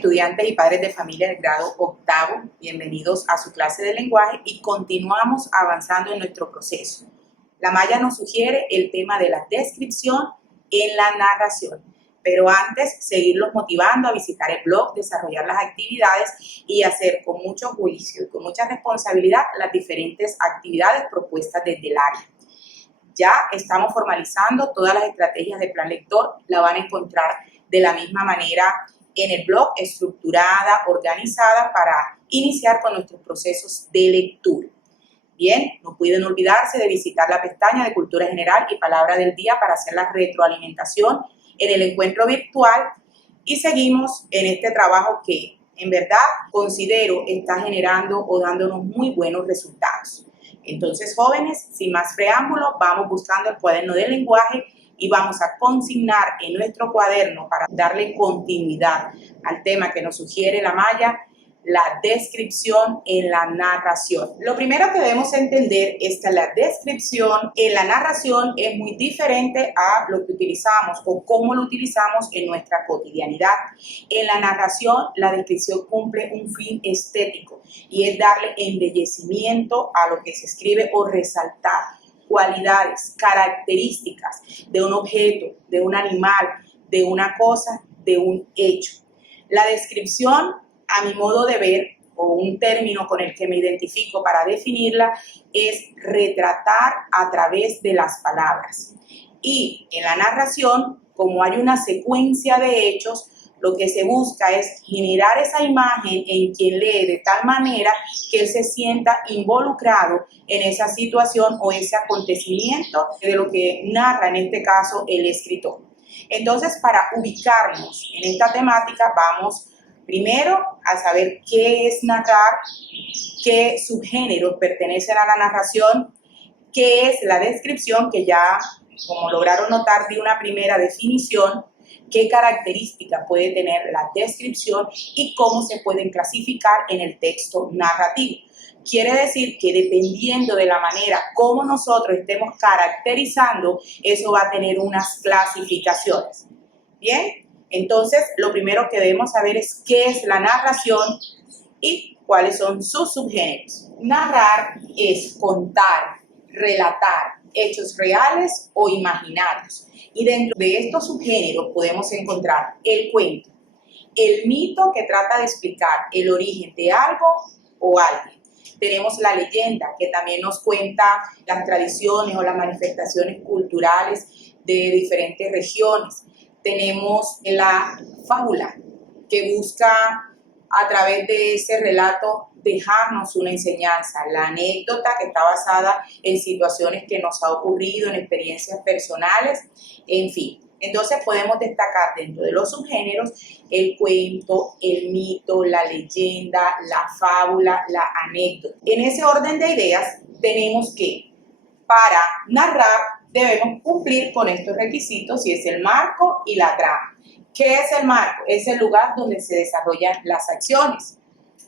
estudiantes y padres de familia del grado octavo, bienvenidos a su clase de lenguaje y continuamos avanzando en nuestro proceso. La malla nos sugiere el tema de la descripción en la narración, pero antes seguirlos motivando a visitar el blog, desarrollar las actividades y hacer con mucho juicio y con mucha responsabilidad las diferentes actividades propuestas desde el área. Ya estamos formalizando todas las estrategias de plan lector, la van a encontrar de la misma manera en el blog, estructurada, organizada para iniciar con nuestros procesos de lectura. Bien, no pueden olvidarse de visitar la pestaña de Cultura General y Palabra del Día para hacer la retroalimentación en el encuentro virtual y seguimos en este trabajo que en verdad considero está generando o dándonos muy buenos resultados. Entonces, jóvenes, sin más preámbulo, vamos buscando el cuaderno del lenguaje y vamos a consignar en nuestro cuaderno para darle continuidad al tema que nos sugiere la malla, la descripción en la narración. Lo primero que debemos entender es que la descripción en la narración es muy diferente a lo que utilizamos o cómo lo utilizamos en nuestra cotidianidad. En la narración, la descripción cumple un fin estético y es darle embellecimiento a lo que se escribe o resaltar cualidades, características de un objeto, de un animal, de una cosa, de un hecho. La descripción, a mi modo de ver, o un término con el que me identifico para definirla, es retratar a través de las palabras. Y en la narración, como hay una secuencia de hechos, lo que se busca es generar esa imagen en quien lee de tal manera que él se sienta involucrado en esa situación o ese acontecimiento de lo que narra en este caso el escritor. Entonces, para ubicarnos en esta temática, vamos primero a saber qué es narrar, qué subgéneros pertenecen a la narración, qué es la descripción, que ya, como lograron notar, di una primera definición, qué características puede tener la descripción y cómo se pueden clasificar en el texto narrativo. Quiere decir que dependiendo de la manera como nosotros estemos caracterizando, eso va a tener unas clasificaciones. Bien, entonces lo primero que debemos saber es qué es la narración y cuáles son sus subgéneros. Narrar es contar, relatar hechos reales o imaginarios. Y dentro de estos subgéneros podemos encontrar el cuento, el mito que trata de explicar el origen de algo o alguien. Tenemos la leyenda, que también nos cuenta las tradiciones o las manifestaciones culturales de diferentes regiones. Tenemos la fábula, que busca a través de ese relato dejarnos una enseñanza, la anécdota que está basada en situaciones que nos ha ocurrido, en experiencias personales, en fin. Entonces podemos destacar dentro de los subgéneros el cuento, el mito, la leyenda, la fábula, la anécdota. En ese orden de ideas tenemos que para narrar debemos cumplir con estos requisitos y es el marco y la trama. ¿Qué es el marco? Es el lugar donde se desarrollan las acciones.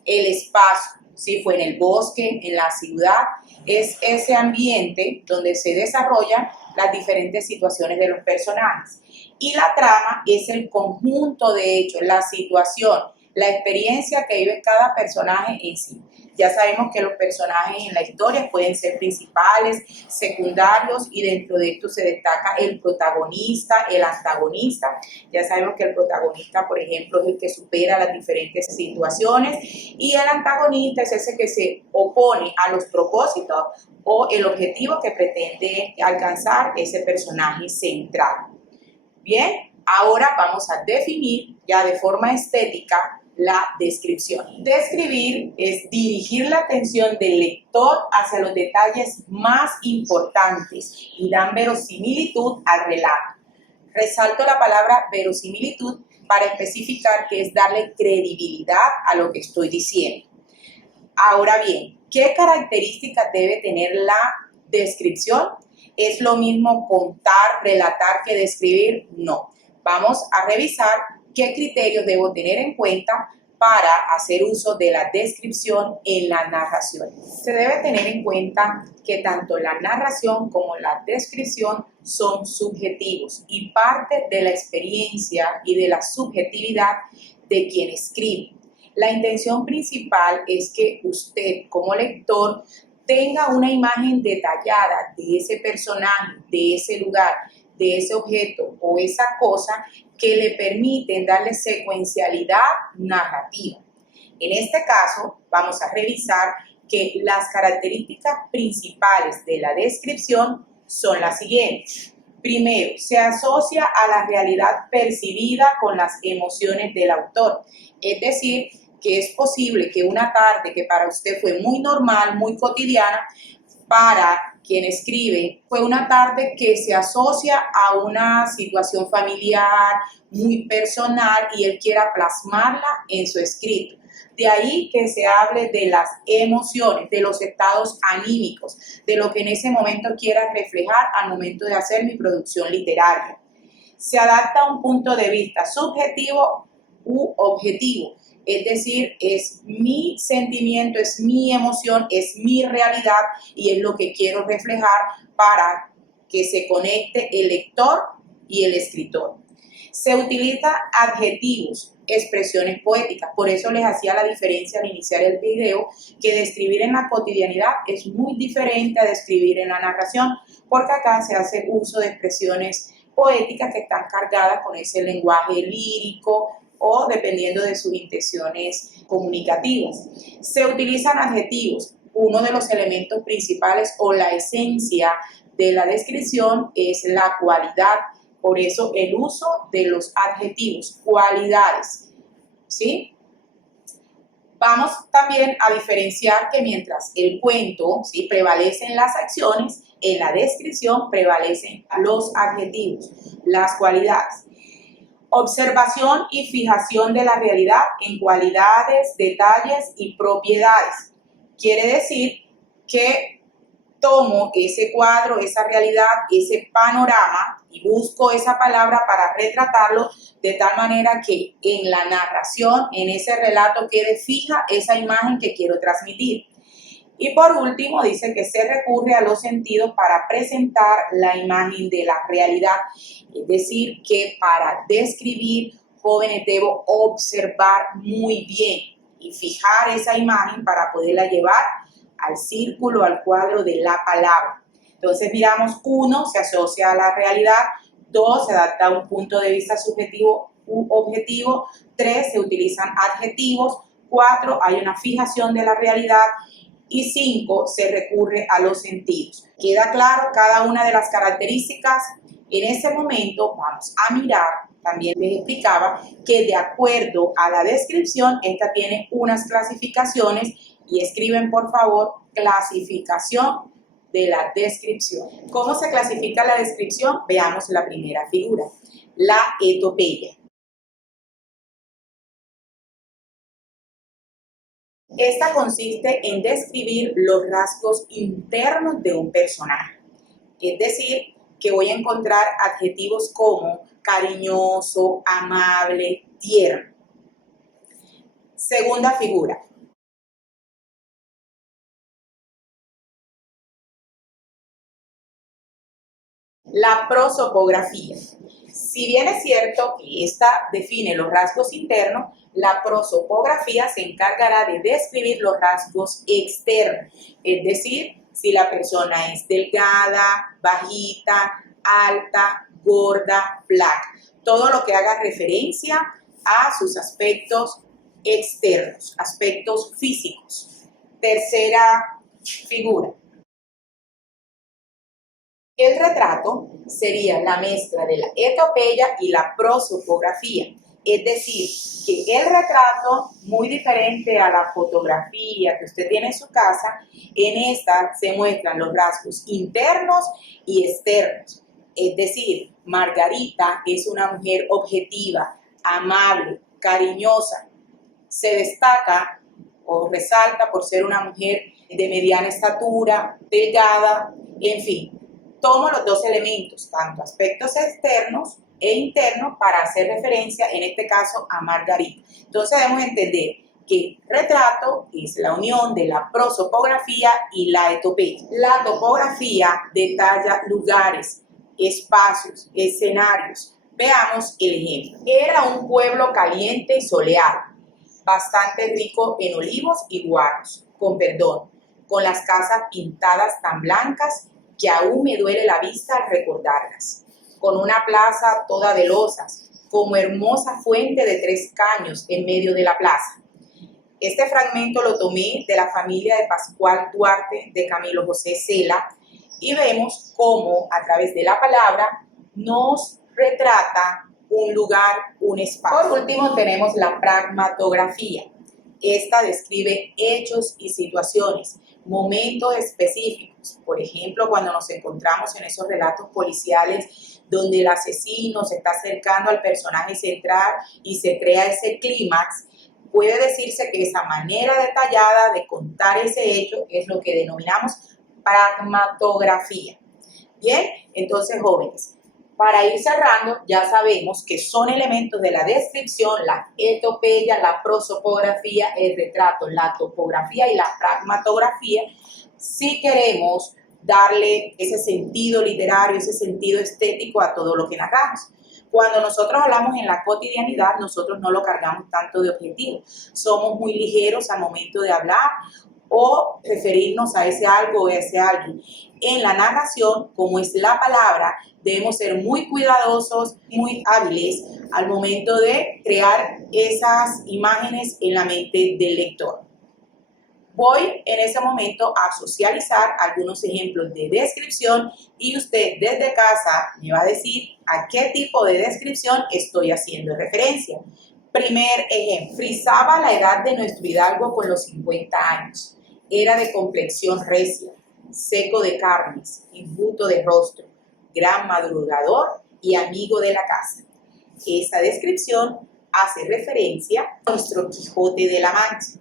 El espacio, si fue en el bosque, en la ciudad, es ese ambiente donde se desarrollan las diferentes situaciones de los personajes. Y la trama es el conjunto de hechos, la situación, la experiencia que vive cada personaje en sí. Ya sabemos que los personajes en la historia pueden ser principales, secundarios y dentro de esto se destaca el protagonista, el antagonista. Ya sabemos que el protagonista, por ejemplo, es el que supera las diferentes situaciones y el antagonista es ese que se opone a los propósitos o el objetivo que pretende alcanzar ese personaje central. Bien, ahora vamos a definir ya de forma estética la descripción. Describir es dirigir la atención del lector hacia los detalles más importantes y dan verosimilitud al relato. Resalto la palabra verosimilitud para especificar que es darle credibilidad a lo que estoy diciendo. Ahora bien, ¿qué características debe tener la descripción? ¿Es lo mismo contar, relatar que describir? No. Vamos a revisar qué criterios debo tener en cuenta para hacer uso de la descripción en la narración. Se debe tener en cuenta que tanto la narración como la descripción son subjetivos y parte de la experiencia y de la subjetividad de quien escribe. La intención principal es que usted como lector tenga una imagen detallada de ese personaje, de ese lugar, de ese objeto o esa cosa que le permiten darle secuencialidad narrativa. En este caso, vamos a revisar que las características principales de la descripción son las siguientes. Primero, se asocia a la realidad percibida con las emociones del autor. Es decir, que es posible que una tarde que para usted fue muy normal, muy cotidiana, para quien escribe, fue una tarde que se asocia a una situación familiar muy personal y él quiera plasmarla en su escrito. De ahí que se hable de las emociones, de los estados anímicos, de lo que en ese momento quiera reflejar al momento de hacer mi producción literaria. Se adapta a un punto de vista subjetivo u objetivo. Es decir, es mi sentimiento, es mi emoción, es mi realidad y es lo que quiero reflejar para que se conecte el lector y el escritor. Se utilizan adjetivos, expresiones poéticas. Por eso les hacía la diferencia al iniciar el video, que describir en la cotidianidad es muy diferente a describir en la narración, porque acá se hace uso de expresiones poéticas que están cargadas con ese lenguaje lírico, o dependiendo de sus intenciones comunicativas. Se utilizan adjetivos. Uno de los elementos principales o la esencia de la descripción es la cualidad. Por eso el uso de los adjetivos, cualidades, ¿sí? Vamos también a diferenciar que mientras el cuento, ¿sí?, prevalecen las acciones, en la descripción prevalecen los adjetivos, las cualidades. Observación y fijación de la realidad en cualidades, detalles y propiedades. Quiere decir que tomo ese cuadro, esa realidad, ese panorama y busco esa palabra para retratarlo de tal manera que en la narración, en ese relato, quede fija esa imagen que quiero transmitir. Y por último, dice que se recurre a los sentidos para presentar la imagen de la realidad. Es decir, que para describir, jóvenes, debo observar muy bien y fijar esa imagen para poderla llevar al círculo, al cuadro de la palabra. Entonces miramos, 1, se asocia a la realidad, 2, se adapta a un punto de vista subjetivo u objetivo, 3, se utilizan adjetivos, 4, hay una fijación de la realidad, y 5, se recurre a los sentidos. ¿Queda claro cada una de las características? En ese momento vamos a mirar, también les explicaba que de acuerdo a la descripción, esta tiene unas clasificaciones y escriben por favor clasificación de la descripción. ¿Cómo se clasifica la descripción? Veamos la primera figura, la etopeya. Esta consiste en describir los rasgos internos de un personaje. Es decir, que voy a encontrar adjetivos como cariñoso, amable, tierno. Segunda figura. La prosopografía. Si bien es cierto que esta define los rasgos internos, la prosopografía se encargará de describir los rasgos externos, es decir, si la persona es delgada, bajita, alta, gorda, flaca, todo lo que haga referencia a sus aspectos externos, aspectos físicos. Tercera figura. El retrato sería la mezcla de la etopeya y la prosopografía, es decir, que el retrato, muy diferente a la fotografía que usted tiene en su casa, en esta se muestran los rasgos internos y externos. Es decir, Margarita es una mujer objetiva, amable, cariñosa. Se destaca o resalta por ser una mujer de mediana estatura, delgada, en fin. Tomo los dos elementos, tanto aspectos externos e interno para hacer referencia, en este caso, a Margarita. Entonces debemos entender que retrato es la unión de la prosopografía y la etopeya. La topografía detalla lugares, espacios, escenarios. Veamos el ejemplo. Era un pueblo caliente y soleado, bastante rico en olivos y guaros, con las casas pintadas tan blancas que aún me duele la vista al recordarlas, con una plaza toda de losas, como hermosa fuente de 3 caños en medio de la plaza. Este fragmento lo tomé de la familia de Pascual Duarte de Camilo José Cela y vemos cómo a través de la palabra nos retrata un lugar, un espacio. Por último tenemos la pragmatografía. Esta describe hechos y situaciones, momentos específicos. Por ejemplo, cuando nos encontramos en esos relatos policiales donde el asesino se está acercando al personaje central y se crea ese clímax, puede decirse que esa manera detallada de contar ese hecho es lo que denominamos pragmatografía. Bien, entonces, jóvenes, para ir cerrando, ya sabemos que son elementos de la descripción, la etopeya, la prosopografía, el retrato, la topografía y la pragmatografía, si queremos darle ese sentido literario, ese sentido estético a todo lo que narramos. Cuando nosotros hablamos en la cotidianidad, nosotros no lo cargamos tanto de objetivo. Somos muy ligeros al momento de hablar o referirnos a ese algo o a ese alguien. En la narración, como es la palabra, debemos ser muy cuidadosos, muy hábiles al momento de crear esas imágenes en la mente del lector. Voy en ese momento a socializar algunos ejemplos de descripción y usted desde casa me va a decir a qué tipo de descripción estoy haciendo referencia. Primer ejemplo, frisaba la edad de nuestro hidalgo con los 50 años. Era de complexión recia, seco de carnes, enjuto de rostro, gran madrugador y amigo de la casa. Esta descripción hace referencia a nuestro Quijote de la Mancha.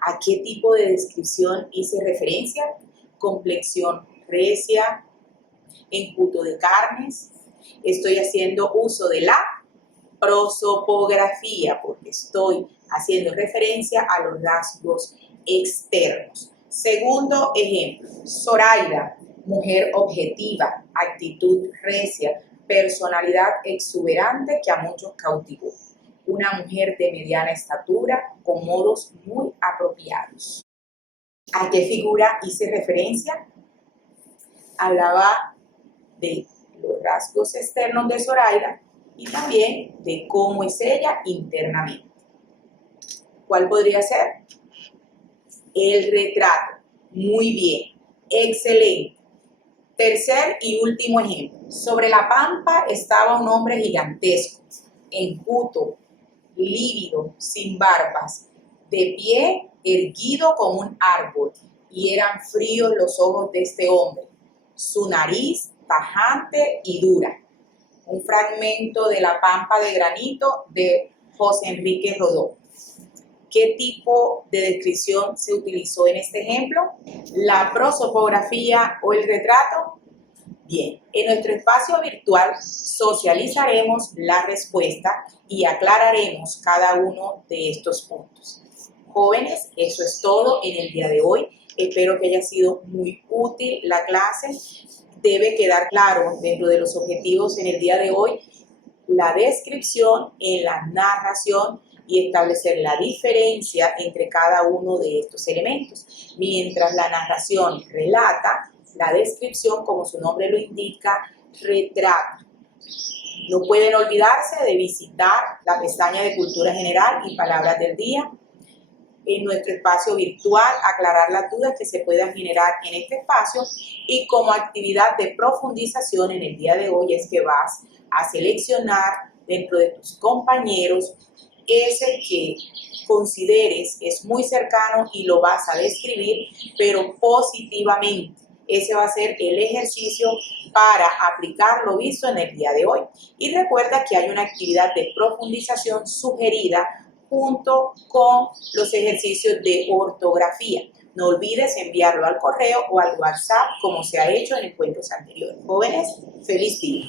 ¿A qué tipo de descripción hice referencia? Complexión recia, enjuto de carnes. Estoy haciendo uso de la prosopografía porque estoy haciendo referencia a los rasgos externos. Segundo ejemplo, Zoraida, mujer objetiva, actitud recia, personalidad exuberante que a muchos cautivó. Una mujer de mediana estatura con modos muy apropiados. ¿A qué figura hice referencia? Hablaba de los rasgos externos de Zoraida y también de cómo es ella internamente. ¿Cuál podría ser? El retrato. Muy bien, excelente. Tercer y último ejemplo. Sobre la pampa estaba un hombre gigantesco, enjuto, lívido, sin barbas, de pie, erguido como un árbol, y eran fríos los ojos de este hombre, su nariz tajante y dura. Un fragmento de La Pampa de Granito de José Enrique Rodó. ¿Qué tipo de descripción se utilizó en este ejemplo? ¿La prosopografía o el retrato? Bien, en nuestro espacio virtual socializaremos la respuesta y aclararemos cada uno de estos puntos. Jóvenes, eso es todo en el día de hoy. Espero que haya sido muy útil la clase. Debe quedar claro dentro de los objetivos en el día de hoy la descripción en la narración y establecer la diferencia entre cada uno de estos elementos. Mientras la narración relata, la descripción, como su nombre lo indica, retrata. No pueden olvidarse de visitar la pestaña de Cultura General y Palabras del Día en nuestro espacio virtual, aclarar las dudas que se puedan generar en este espacio y como actividad de profundización en el día de hoy es que vas a seleccionar dentro de tus compañeros ese que consideres es muy cercano y lo vas a describir, pero positivamente. Ese va a ser el ejercicio para aplicar lo visto en el día de hoy. Y recuerda que hay una actividad de profundización sugerida junto con los ejercicios de ortografía. No olvides enviarlo al correo o al WhatsApp como se ha hecho en encuentros anteriores. Jóvenes, feliz día.